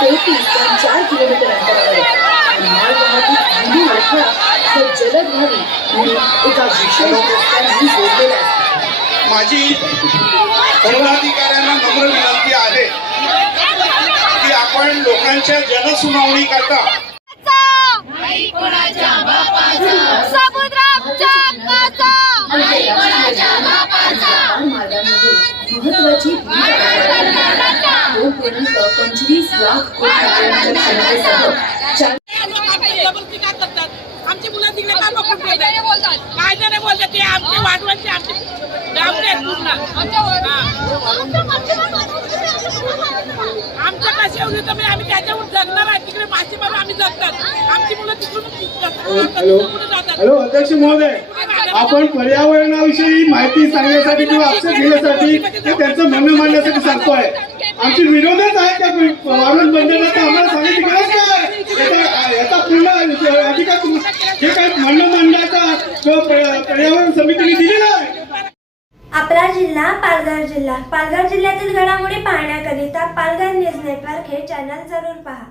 तेहतीस पॉईंट चार किलोमीटर अंतरावर. मालवाहतूक अडथळा व जलद व्हावी म्हणून एका विशेष रस्त्याने जोडलेला आहे. माझी धर्माधिकाऱ्यांना नम्र विनंती आहे की आपण लोकांच्या जनसुनावणी करता. आमची मुलं तिकडे काय बघून ठेवतात काय जण बोलतात ते आमचे वाढवायचे आमचे गावचे आहेत आमच्या कसे एवढी तर आम्ही त्याच्यावर जगणार आहे तिकडे मासे बाबा आम्ही जगतात आमची मुलं तिकडून हॅलो. जातात हॅलो अध्यक्ष महोदय आपण पर्यावरणाविषयी माहिती सांगण्यासाठी किंवा आक्षेप घेण्यासाठी त्यांचं म्हणणं मांडण्यासाठी सांगतो आहे आमची विरोधच आहे त्या वाळून बंदराला आम्हाला सांगायची गरज काय याचा पूर्ण अधिकार तुम- जे काही म्हणणं मांडण्याचा जो पर्यावरण समितीने दिलेला आहे. आपला जिल्हा पालघर जिल्हा. पालघर जिल्ह्यातील घडामोडी पाहण्याकरिता पालघर न्यूज नेटवर्क हे चॅनल जरूर पहा.